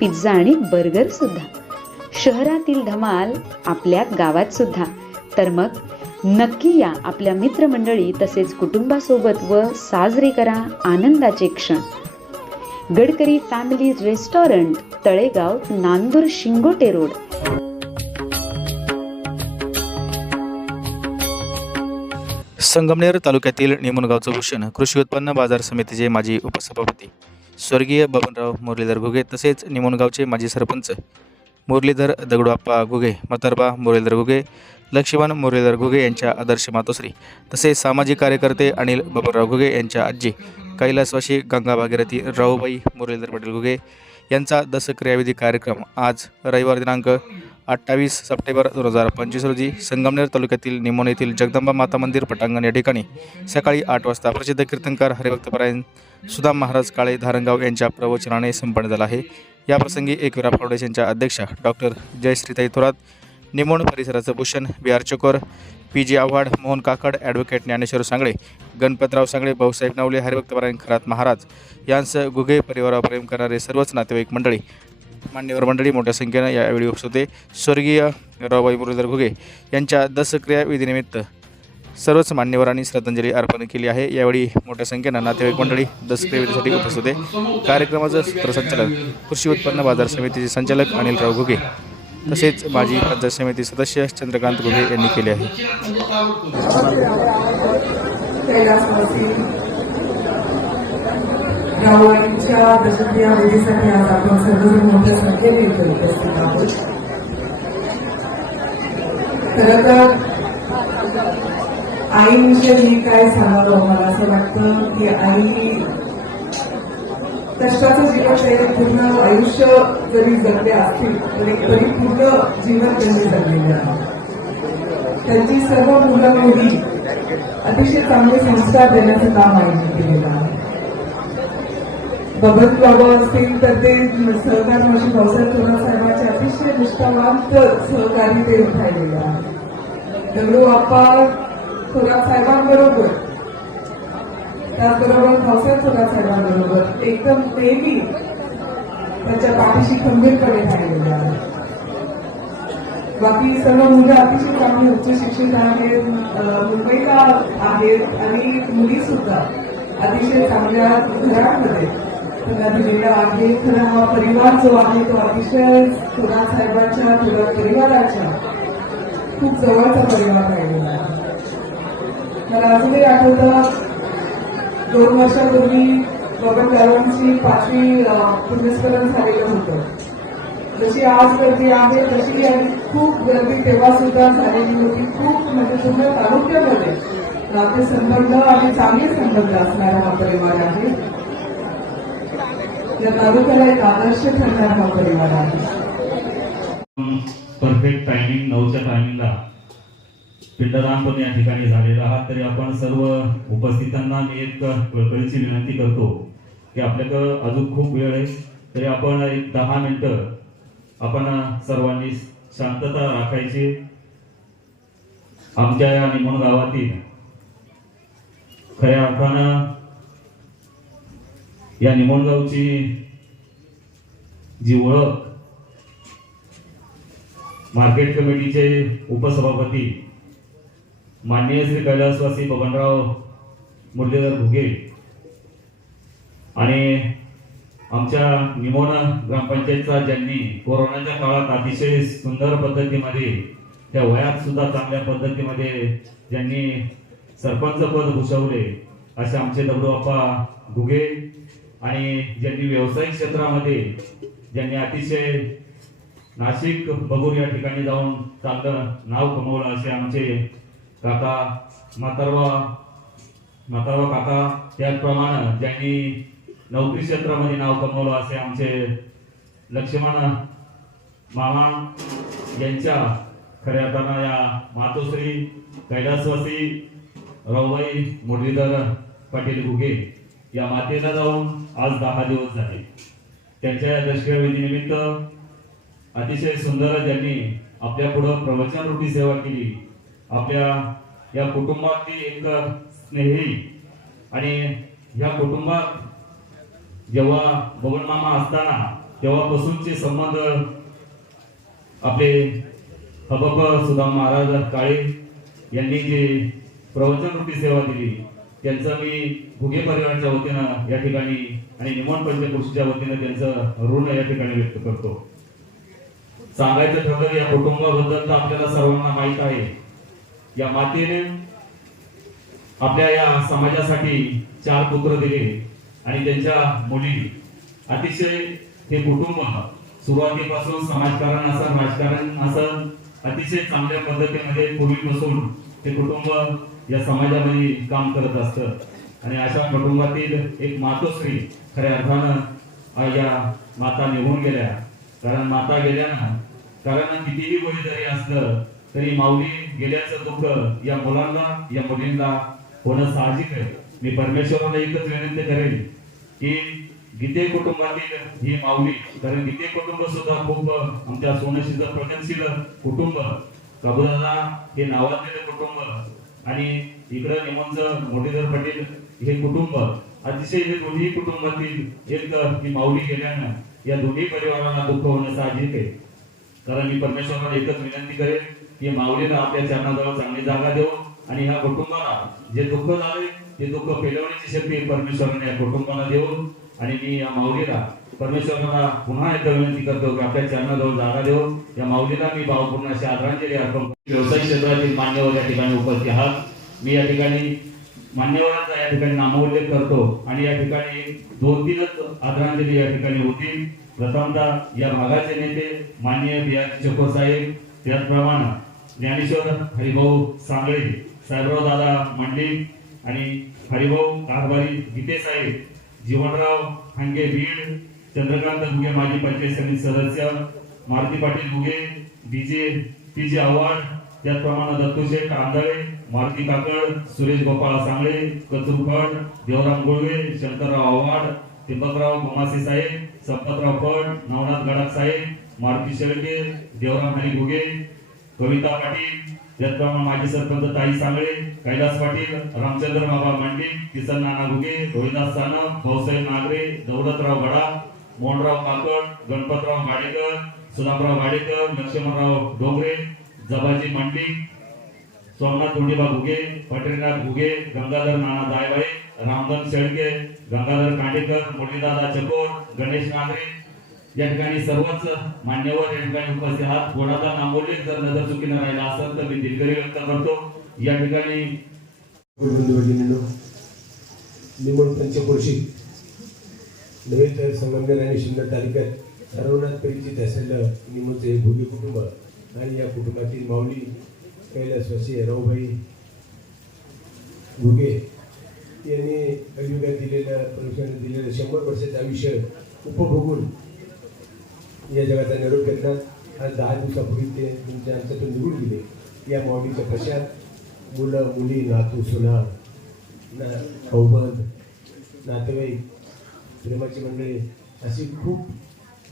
Pizza आणि burger सुद्धा. शहरातील धमाल आपल्या गावात सुद्धा. तर मग नक्की या आपल्या मित्रमंडळी तसेच कुटुंबासोबत व साजरे करा आनंदाचे क्षण. Gadkari family restaurant Talegaon Nandur Shingote road. Sangamner तालुक्यातील निमणगावचं भूषण कृषी उत्पन्न बाजार समितीचे माजी उपसभापती. स्वर्गीय बबनराव मुरलीधर घुगे तसेच निमोणगावचे माजी सरपंच मुरलीधर दगडूप्पा घुगे मतरबा मुरलीधर घुगे लक्ष्मण मुरलीधर घुगे यांच्या आदर्श मातोश्री तसेच सामाजिक कार्यकर्ते अनिल बबनराव घुगे यांच्या आजी कैलासवाशी गंगा भागीरथी राहुबाई मुरलीधर पटेल घुगे यांचा दसक्रियाविधी कार्यक्रम आज रविवार दिनांक अठ्ठावीस सप्टेंबर दोन हजार पंचवीस रोजी संगमनेर तालुक्यातील निमोन येथील जगदंबा माता मंदिर पटांगण या ठिकाणी सकाळी आठ वाजता प्रसिद्ध कीर्तनकार हरिभक्तपरायण सुदाम महाराज काळे धारणगाव यांच्या प्रवचनाने संपन्न झाला आहे. याप्रसंगी एकविरा फाउंडेशनच्या अध्यक्षा डॉक्टर जयश्रीताई थोरात निमोण परिसराचं Bhushan B. R. Chakor P G Avhad Mohan Kakad advocate Dnyaneshwar Sangle Ganpatrao Sangle Bhausaheb Navale हरिभक्तपरायण Kharat Maharaj यांसह गुगे परिवारावर प्रेम करणारे सर्वच नातेवाईक मंडळी मान्यवर मंडळी मोठ्या संख्येनं यावेळी उपस्थित स्वर्गीय रावबाई मुरलीधर घुगे यांच्या दसक्रिया विधीनिमित्त सर्वच मान्यवरांनी श्रद्धांजली अर्पण केली आहे. यावेळी मोठ्या संख्येनं नातेवाईक मंडळी दसक्रिया उपस्थित होते. कार्यक्रमाचं सूत्रसंचालन कृषी उत्पन्न बाजार समितीचे संचालक अनिलराव घुगे तसेच माजी पंचायत समिती सदस्य चंद्रकांत गुहे यांनी केले आहे. खरं तर आईविषयी काय सांगावं हो? मला असं वाटतं की आई कष्टाचं जीवन ते पूर्ण आयुष्य जरी जगले असतील तरी पूर्ण जीवन त्यांनी जगलेलं आहे. त्यांची सर्व मुलं मुली अतिशय चांगले संस्कार देण्याचं काम आयोजित केलेलं आहे. बबन बाबा असतील तर ते सहकार माशी भाऊसाहेब थोरात साहेबांचे अतिशय निष्ठावांत सहकारी ते राहिलेलं आहे दगडू बाप्पा थोरात साहेबांबरोबर त्याचबरोबर भाऊसाहेब थोरात साहेबांबरोबर एकदम नेहमी त्याच्या पाठीशी खंबीरपणे राहिलेले आहे बाकी सर्व मुलं अतिशय चांगली उच्च शिक्षित आहेत मुंबईला आहेत आणि मुली सुद्धा अतिशय चांगल्या घरांमध्ये त्यांना दिलेला आहे. खरं हा परिवार जो आहे तो अतिशय थोरात साहेबांच्या थोरात परिवाराच्या खूप जवळचा परिवार राहिलेला आहे. मला अजूनही आठवतं दोन वर्षापूर्वी बबन गावांची पाचवी अं, पुण्यस्मरण झालेलं होतं. जशी आज गर्दी आहे तशी खूप गर्दी तेव्हा सुद्धा झालेली होती. खूप म्हणजे पूर्ण तालुक्यामध्ये नातेसंबंध आणि चांगले संबंध असणारा हा परिवार आहे. या तालुक्याला एक आदर्श ठरणारा हा परिवार आहे. परफेक्ट टायमिंग नऊच्या टायमिंगला पिंडदान पण या ठिकाणी झालेलं आहात. तरी आपण सर्व उपस्थितांना मी एक कळकळीची विनंती करतो की आपल्याकडं अजून खूप वेळ आहे. तरी आपण एक दहा मिनटं आपण सर्वांनी शांतता राखायची. आमच्या या निमण गावातील खऱ्या अर्थानं या निमणगावची जी ओळख मार्केट कमिटीचे उपसभापती माननीय श्री कैलासवासी बबनराव मुरलीधर भुगे आणि आमच्या निमोना ग्रामपंचायतचा ज्यांनी कोरोनाच्या काळात अतिशय सुंदर पद्धतीमध्ये त्या वयात सुद्धा चांगल्या पद्धतीमध्ये ज्यांनी सरपंच पद भूषवले असे आमचे दगडूबाप्पा घुगे आणि ज्यांनी व्यावसायिक क्षेत्रामध्ये ज्यांनी अतिशय नाशिक बगूर या ठिकाणी जाऊन चांगलं नाव कमवलं असे आमचे काका म्हातारवा म्हातारवा काका त्याचप्रमाणे ज्यांनी नोकरी क्षेत्रामध्ये नाव कमवलं असे आमचे लक्ष्मण मामा यांच्या खऱ्या अर्थानं या मातोश्री कैलासवासी राऊबाई मुरलीधर पाटील घुगे या मातेला जाऊन आज दहा दिवस झाले. त्यांच्या या अतिशय सुंदर ज्यांनी आपल्या पुढं प्रवचन रूपी सेवा केली आपल्या या कुटुंबातील एक स्नेही आणि या कुटुंबात जेव्हा बबन मामा असताना तेव्हापासूनचे संबंध आपले हबप सुदाम महाराज काळे यांनी जे प्रवचन रूपी सेवा दिली त्यांचं मी भुगे परिवाराच्या वतीनं या ठिकाणी आणि निमोन पंचकृषीच्या वतीनं त्यांचं ऋण या ठिकाणी व्यक्त करतो. सांगायचं ठरलं या कुटुंबाबद्दल तर आपल्याला सर्वांना माहीत आहे. या मातेने आपल्या या समाजासाठी चार पुत्र दिले आणि त्यांच्या मुली. अतिशय हे कुटुंब सुरुवातीपासून समाजकारण असं राजकारण असं अतिशय चांगल्या पद्धतीमध्ये पूर्वीपासून हे कुटुंब या समाजामध्ये काम करत असतं. आणि अशा कुटुंबातील एक मातोश्री खऱ्या अर्थानं या माता निघून गेल्या. कारण माता गेल्या ना कारण कितीही वय जरी असलं तरी माऊली गेल्याचं दुःख या मुलांना या मुलींना होणं साहजिक आहे. मी परमेश्वराला एकच विनंती करेन की गीते कुटुंबातील ही माऊली कारण गीते कुटुंब सुद्धा खूप आमच्या सोनशीचं प्रगतशील कुटुंब प्रभुदादा हे नावाजलेलं कुटुंब आणि इकडं निमंच मोठेधर पटेल हे कुटुंब अतिशय हे दोन्ही कुटुंबातील एक ही माऊली गेल्यानं या दोन्ही परिवाराला दुःख होणं साहजिक आहे. कारण मी परमेश्वराला एकच विनंती करेन की माऊलीला आपल्या चरणाजवळ चांगली जागा देऊ आणि ह्या कुटुंबाला जे दुःख झाले ते दुःख पेलवण्याची शक्ती परमेश्वराने या कुटुंबाला देऊ आणि मी या माऊलीला परमेश्वराला पुन्हा एकदा विनंती करतो की आपल्या चरणाजवळ जागा देऊ या माऊलीला मी भावपूर्ण अशी आदरांजली अर्पण व्यवसाय क्षेत्रातील मान्यवर या ठिकाणी उपस्थित आहात. मी या ठिकाणी मान्यवरांचा या ठिकाणी नामोल्लेख करतो आणि या ठिकाणी दोन तीनच आदरांजली या ठिकाणी होतील. प्रथमतः या भागाचे नेते माननीय बी आर चकोर साहेब त्याचप्रमाणे ज्ञानेश्वर हरिभाऊ सांगळे साहेबराव दादा मंडिक आणि हरिभाऊ कारभारी गीते साहेब जीवनराव हांगे बीड चंद्रकांत मुगे माजी पंचायत समिती सदस्य मारुती पाटील मुगे डीजे पीजे आव्हाड त्याचप्रमाणे दत्तूशेठ आंधळे मारुती काकड सुरेश गोपाळ सांगळे कचुरफड देवराम गोळवे शंकरराव आव्हाड तिंबकराव गोमासे साहेब संपतराव फड नवनाथ गडाख साहेब मारुती शेळके देवराम हरी घुगे कविता पाटील त्याचप्रमाणे माजी सरपंच ताई सांगळे कैलास पाटील रामचंद्र बाबा मांडे किसन नाना घुगे रोहिदास सानप भाऊसाहेब नागरे दौलतराव गडा मोहनराव काकड गणपतराव गाडेकर सुदामराव गाडेकर लक्ष्मणराव डोंगरे जबाजी मांडी सोमनाथ धोंडीबा घुगे पटेलनाथ घुगे गंगाधर नाना दायबाई रामधन शेळके गंगाधर कांडेकर मुरलीदादा चकोर गणेश नागरे या ठिकाणी सर्वच मान्यवर या ठिकाणी उपस्थित आहात. कोणाचा नामोल्लेख जर नजर चुकीनं राहिला असेल तर मी दिलगिरी व्यक्त करतो. या ठिकाणी बंधू त्यांचे निमण पंचक्रोशी नव्हे तर संगमनेर आणि शिन्नर तालुक्यात सर्वांनाच परिचित असलेलं निमणचं हे भोगी कुटुंब आणि या कुटुंबातील माऊली कैलासवासी राऊभाई भुगे यांनी कलियुगात दिलेलं प्रवेशाने दिलेलं शंभर वर्षाचं आयुष्य उपभोगून या जगाचा निरोप घेतला. आज दहा दिवसापूर्वी ते तुमच्या आमच्यातून निघून गेले. या माऊलीच्या कशात? मुलं मुली नातू सुना ना भाऊबंद नातेवाईक प्रेमाची मंडळी अशी खूप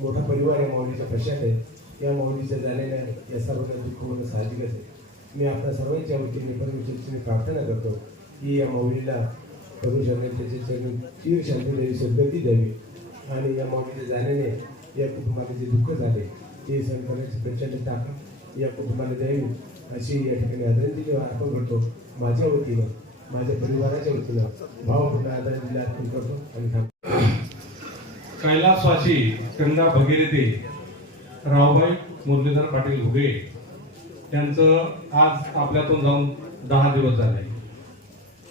मोठा परिवार या माऊलीच्या पश्चात आहे. या माऊलीच्या झालेल्या या सर्वांना दुःख होणं साहजिकच आहे. मी आपल्या सर्वांच्या वतीने परमेश्वरची मी प्रार्थना करतो की या माऊलीला परमेश्वराने त्याचे चरण चिर शांती द्यावी सद्गती द्यावी. आणि या माऊलीच्या जाण्याने या कुटुंबाला जे दुःख झाले ते सहन प्रचंड ताकद या कुटुंबाला द्यावी अशी या ठिकाणी आदरांजली अर्पण करतो. माझ्या वतीनं माझ्या परिवाराच्या वतीनं भावपूर्ण आदरांजली अर्पण करतो आणि कैलासवासी गंगा भगीरथी रावबाई मुरलीधर पाटील घुगे त्यांचं आज आपल्यातून जाऊन दहा दिवस झाले.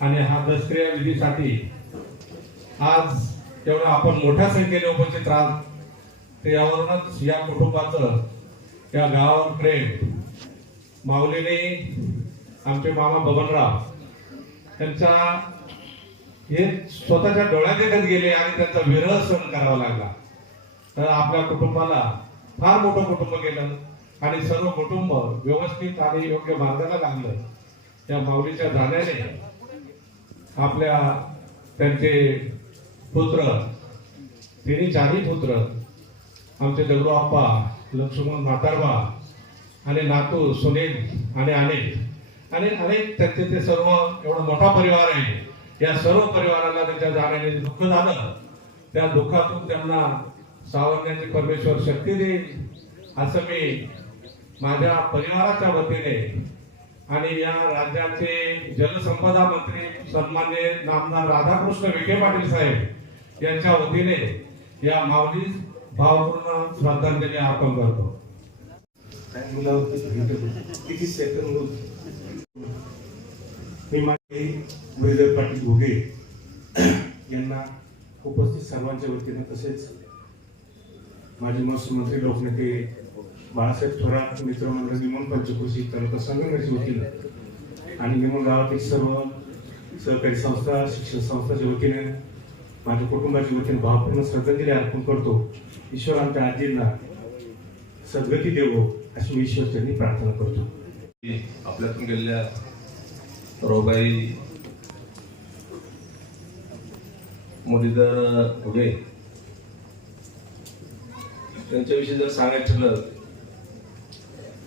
आणि हा दसक्रिया विधीसाठी आज तेवढा आपण मोठ्या संख्येने उपस्थित राहत ते यावरूनच या कुटुंबाचं त्या गावावर प्रेम. माऊलीने आमचे मामा बबनराव त्यांचा हे स्वतःच्या डोळ्यात देखत गेले आणि त्यांचा विरह सहन करावा लागला. तर आपल्या कुटुंबाला फार मोठं कुटुंब गेलं आणि सर्व कुटुंब व्यवस्थित आणि योग्य मार्गाला लागलं. त्या माऊलीच्या जाण्याने आपल्या त्यांचे पुत्र तिने चारही पुत्र आमचे दगडू आप्पा लक्ष्मण म्हातारबा आणि नातू सुनील आणि अनेक आणि अनेक त्यांचे ते सर्व एवढा मोठा परिवार आहे. या सर्व परिवाराला त्यांच्या जाण्याने दुःख झालं. त्या दुःखातून त्यांना सावरण्याची परमेश्वर शक्ती देईल असं मी माझ्या परिवाराच्या वतीने आणि या राज्याचे जलसंपदा मंत्री सन्मान्य नामदार राधाकृष्ण विखे पाटील साहेब यांच्या वतीने या माऊली भावपूर्ण श्रद्धांजली अर्पण करतो. किती सेकंद होत मी माझे मुरलीधर पाटील घोगे यांना उपस्थित सर्वांच्या वतीने तसेच माजी महसूल मंत्री लोकनेते बाळासाहेब थोरात मित्रमंडळ निमून पंचकृषी तालुका संगमेरचे वतीने आणि निमून गावातील सर्व सहकारी संस्था शिक्षण संस्थाच्या वतीने माझ्या कुटुंबाच्या वतीने भावपूर्ण श्रद्धांजली अर्पण करतो. ईश्वर आमच्या आजींना सद्गती देवो अशी मी ईश्वरचरणी प्रार्थना करतो. आपल्यातून गेलेल्या रोबाई मुरलीधर घुगे त्यांच्याविषयी जर सांगायचं ठरलं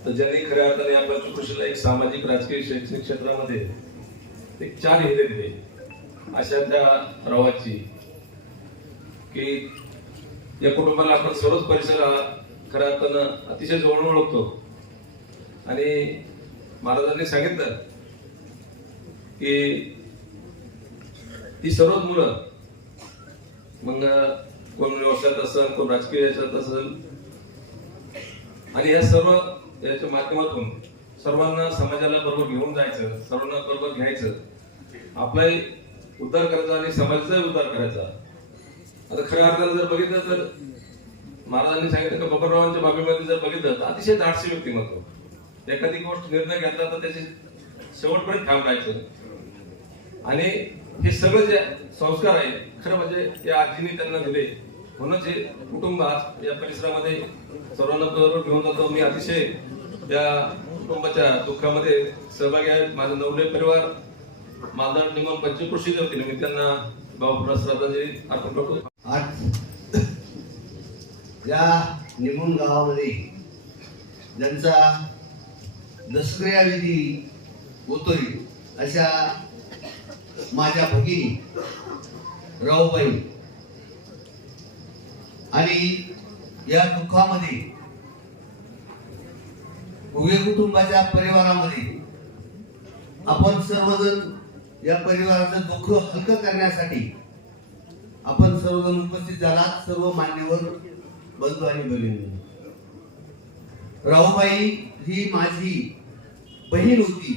तर ज्यांनी खऱ्या अर्थाने आपल्या कृषीला एक सामाजिक राजकीय शैक्षणिक क्षेत्रामध्ये एक चार हिरे दिले. अशा त्या रवाची की या कुटुंबाला आपण सर्वच परिसर खऱ्या अर्थानं अतिशय जवळून ओळखतो. आणि महाराजांनी सांगितलं की ही सर्वच मुलं मग कोण व्यवसायात असेल कोण राजकीय याच्यात असेल आणि या सर्व याच्या माध्यमातून सर्वांना समाजाला बरोबर घेऊन जायचं सर्वांना बरोबर घ्यायचं. आपलाही उद्धार करायचा आणि समाजाचाही उद्धार करायचा. आता खऱ्या अर्थानं जर बघितलं तर महाराजांनी सांगितलं की बबनरावांच्या बाबीमध्ये जर बघितलं तर अतिशय धाडसी व्यक्तिमत्व. एखादी गोष्ट निर्णय घेतला तर त्याचे शेवटपर्यंत ठाम राहायचं आणि हे सगळे जे संस्कार आहे खरं म्हणजे या आजीने त्यांना दिले. म्हणूनच हे कुटुंब आज या परिसरामध्ये सर्वांना बरोबर घेऊन जातो. मी अतिशय त्या कुटुंबाच्या दुःखामध्ये सहभागी आहे. माझा नवले परिवार मालदाड निमन पंचकृषीच्या वतीने मी त्यांना बाबा श्रद्धांजली अर्पण करतो. आज या निमून गावामध्ये ज्यांचा दसक्रिया विधी होतोय अशा माझ्या भगिनी राऊबाई आणि या दुःखामध्ये उभे कुटुंबाच्या परिवारामध्ये आपण सर्वजण या परिवाराचं दुःख हलकं करण्यासाठी आपण सर्वजण उपस्थित झालात सर्व मान्यवर बंधू आणि भगिनी. राहुबाई ही माझी बहीण होती.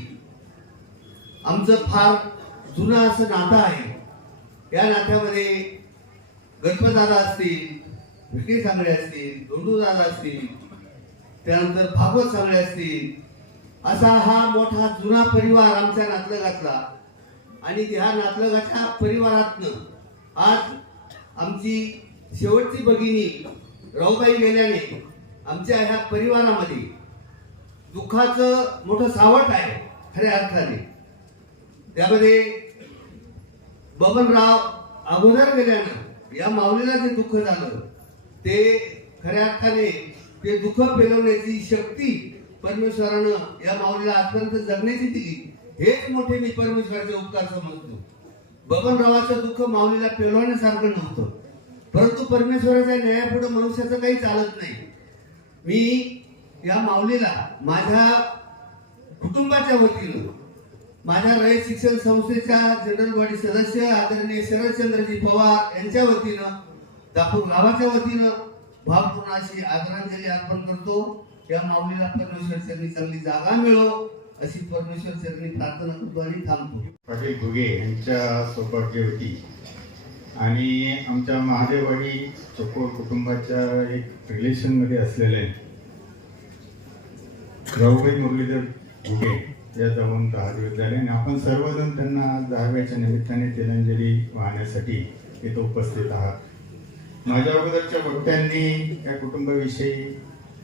आमचं फार जुनं असं नातं आहे. या नात्यामध्ये गणपतदादा असतील विखे सांगळे असतील धोंडूदादा असतील त्यानंतर भागवत सांगळे असतील असा हा मोठा जुना परिवार आमच्या नातलगातला आणि ह्या नातलगाच्या परिवारातनं आज आमची शेवटची भगिनी राऊबाई गेल्याने आमच्या ह्या परिवारामध्ये दुःखाचं मोठं सावट आहे खऱ्या अर्थाने. त्यामध्ये बबनराव अगोदर गेल्यानं या माऊलीला जे दुःख झालं ते खऱ्या अर्थाने ते दुःख पेलवण्याची शक्ती परमेश्वरानं या माऊलीला आजपर्यंत जगण्याची दिली हेच मोठे मी परमेश्वराचे उपकार समजतो. बबनरावाचं दुःख माऊलीला पेलवण्यासारखं नव्हतं. परंतु परमेश्वराच्या न्यायापुढे मनुष्याचं काही चालत नाही. मी या माऊलीला माझ्या कुटुंबाच्या वतीनं माझ्या रयत शिक्षण संस्थेच्या जनरल बॉडी सदस्य आदरणीय शरदचंद्रजी पवार यांच्या वतीनं दापूर गावाच्या वतीनं भावपूर्ण अशी आदरांजली अर्पण करतो. या माऊलीला परमेश्वर चांगली जागा मिळो. अशी परमेश्वर चरणी प्रार्थना करतो आणि थांबतो. पाटील घुगे यांच्या सौभाग्यवती आणि आमच्या महादेववाडी चकोर कुटुंबाच्या एक रिलेशनमध्ये असलेले राहुबाई मुरलीधर घुगे या जाऊन दहा दिवस झाले आणि आपण सर्वजण त्यांना दहाव्याच्या निमित्ताने तिलांजली वाहण्यासाठी इथं उपस्थित आहात. माझ्या अगोदरच्या वक्त्यांनी या कुटुंबाविषयी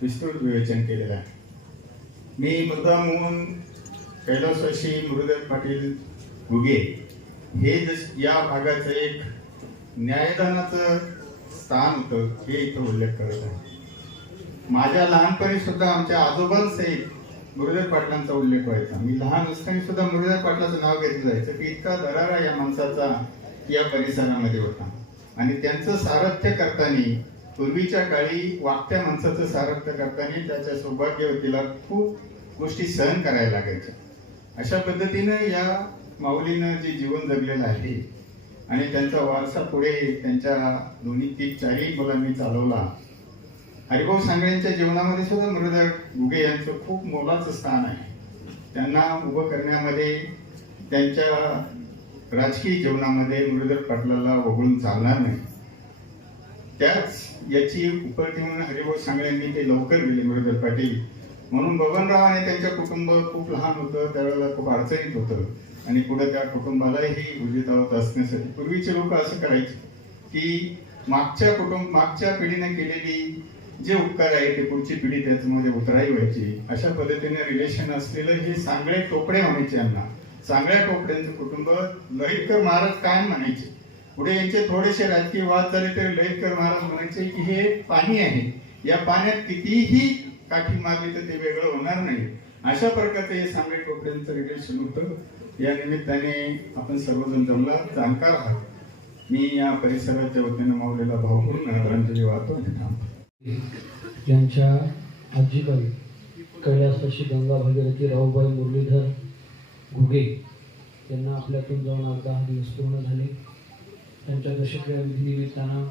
विस्तृत विवेचन केलेलं आहे. मी मुद्दाम म्हणून कैलासवासी मुरुदेव पाटील घुगे हे या भागाचं एक न्यायदानाचं स्थान होतं हे इथं उल्लेख करत आहे. माझ्या लहानपणी सुद्धा आमच्या आजोबांसहित मुरुदेव पाटलांचा उल्लेख व्हायचा. मी लहान असताना सुद्धा मुरुदेव पाटलाचं नाव घेतलं जायचं. की इतका दरारा या माणसाचा या परिसरामध्ये होता. आणि त्यांचं सारथ्य करताना पूर्वीच्या काळी वागत्या माणसाचं सारथ्य करताना त्याच्या सौभाग्यवतीला खूप गोष्टी सहन करायला लागायच्या. अशा पद्धतीनं या माऊलीनं जे जीवन जगलेलं आहे आणि त्यांचा वारसा पुढे त्यांच्या दोन्ही तीन चारही मुलांनी चालवला. हरिभाऊ सांगळेंच्या जीवनामध्ये सुद्धा मृदा घुगे यांचं खूप मोलाचं स्थान आहे. त्यांना उभं करण्यामध्ये त्यांच्या राजकीय जीवनामध्ये मृदर पाटलाला वगळून चालणार नाही. त्याच याची उपलब्धी म्हणून हरिभाऊ सांगळ्यांनी ते लवकर गेले मृदर पाटील. म्हणून बबनराव आणि त्यांचं कुटुंब खूप लहान होतं त्यावेळेला खूप अडचणीत होतं. आणि पुढे त्या कुटुंबालाही उजितावत असण्यासाठी पूर्वीचे लोक असं करायचे की मागच्या कुटुंब मागच्या पिढीने केलेली जे उपकार आहे ते पुढची पिढी त्याच्यामध्ये उतराई व्हायची. अशा पद्धतीने रिलेशन असलेलं हे सांगळे टोपडे म्हणायचे यांना. सांगळ्या टोपड्यांचं कुटुंब लहितकर महाराज काय म्हणायचे. पुढे यांचे थोडेसे राजकीय वाद झाले तरी लहितकर महाराज म्हणायचे की हे पाणी आहे. या पाण्यात कितीही काठी मारली तर ते वेगळं होणार नाही. अशा प्रकारचं हे सांगळे टोपड्यांचं रिलेशन होतं या निमित्ताने आपण सर्वजण जमला जाणकार आहात. मी या परिसराच्या वतीनं मावलेला भावपूर्ण आदरांजली वाहतो आणि यांच्या आजीबाई कैलासाशी गंगा भगीरथी राहुबाई मुरलीधर घुगे यांना आपल्यातून जाऊन आज दहा दिवस पूर्ण झाले. त्यांच्या दशक्रिया विधिनिमित्तानं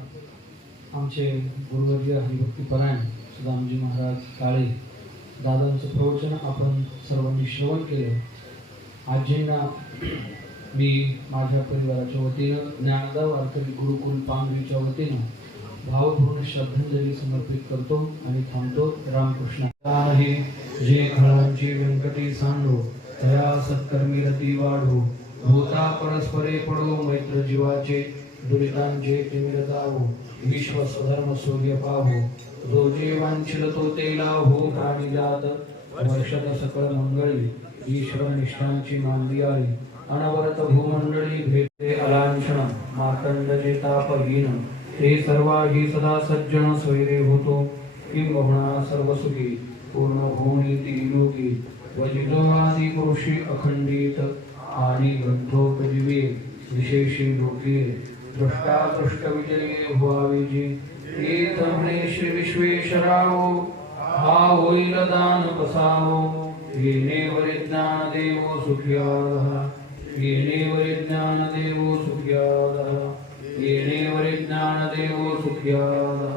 आमचे गुरुवर्य हरिभक्तीपरायण रामजी महाराज काळे दादांचं प्रवचन आपण सर्वांनी श्रवण केलं. आजींना मी माझ्या परिवाराच्या वतीनं ज्ञानदा वारकरी गुरुकुल पांगरीच्या वतीनं भावपूर्ण श्रद्धांजली समर्पित करतो आणि थांबतो रामकृष्ण. आहे जे खळांची व्यंकटी सांडो तया सत्कर्मी रती वाढो होता परस्परे पडो मैत्र जीवाचे दुरितांचे तिमिरतावो विश्व स्वधर्म सूर्य पाहो जो जे वांछिल तो ते लाभो हो प्राणी जात वर्षद सकळ मंगळी ईश्वर निष्ठांची मानली आली अनवरत भूमंडळी भेटे अलांछन मातंड जे तापहीन ते सर्वाही सदा सज्जन स्वैरे होतो किंबहुणा सर्व सुखी पूर्ण भूमी लोकी वजिजोवादी पुरुषी अखंडित आणि ग्रंथोपजीवे विशेषी लोके दृष्टा दृष्ट हे श्री विश्वेश्वरावो हा होईल दान पसावो येणे वरे ज्ञान देवो सुख्याद येणे वरे ज्ञान देवो सुख्याद येणे वरे ज्ञान देवो सुख्याद।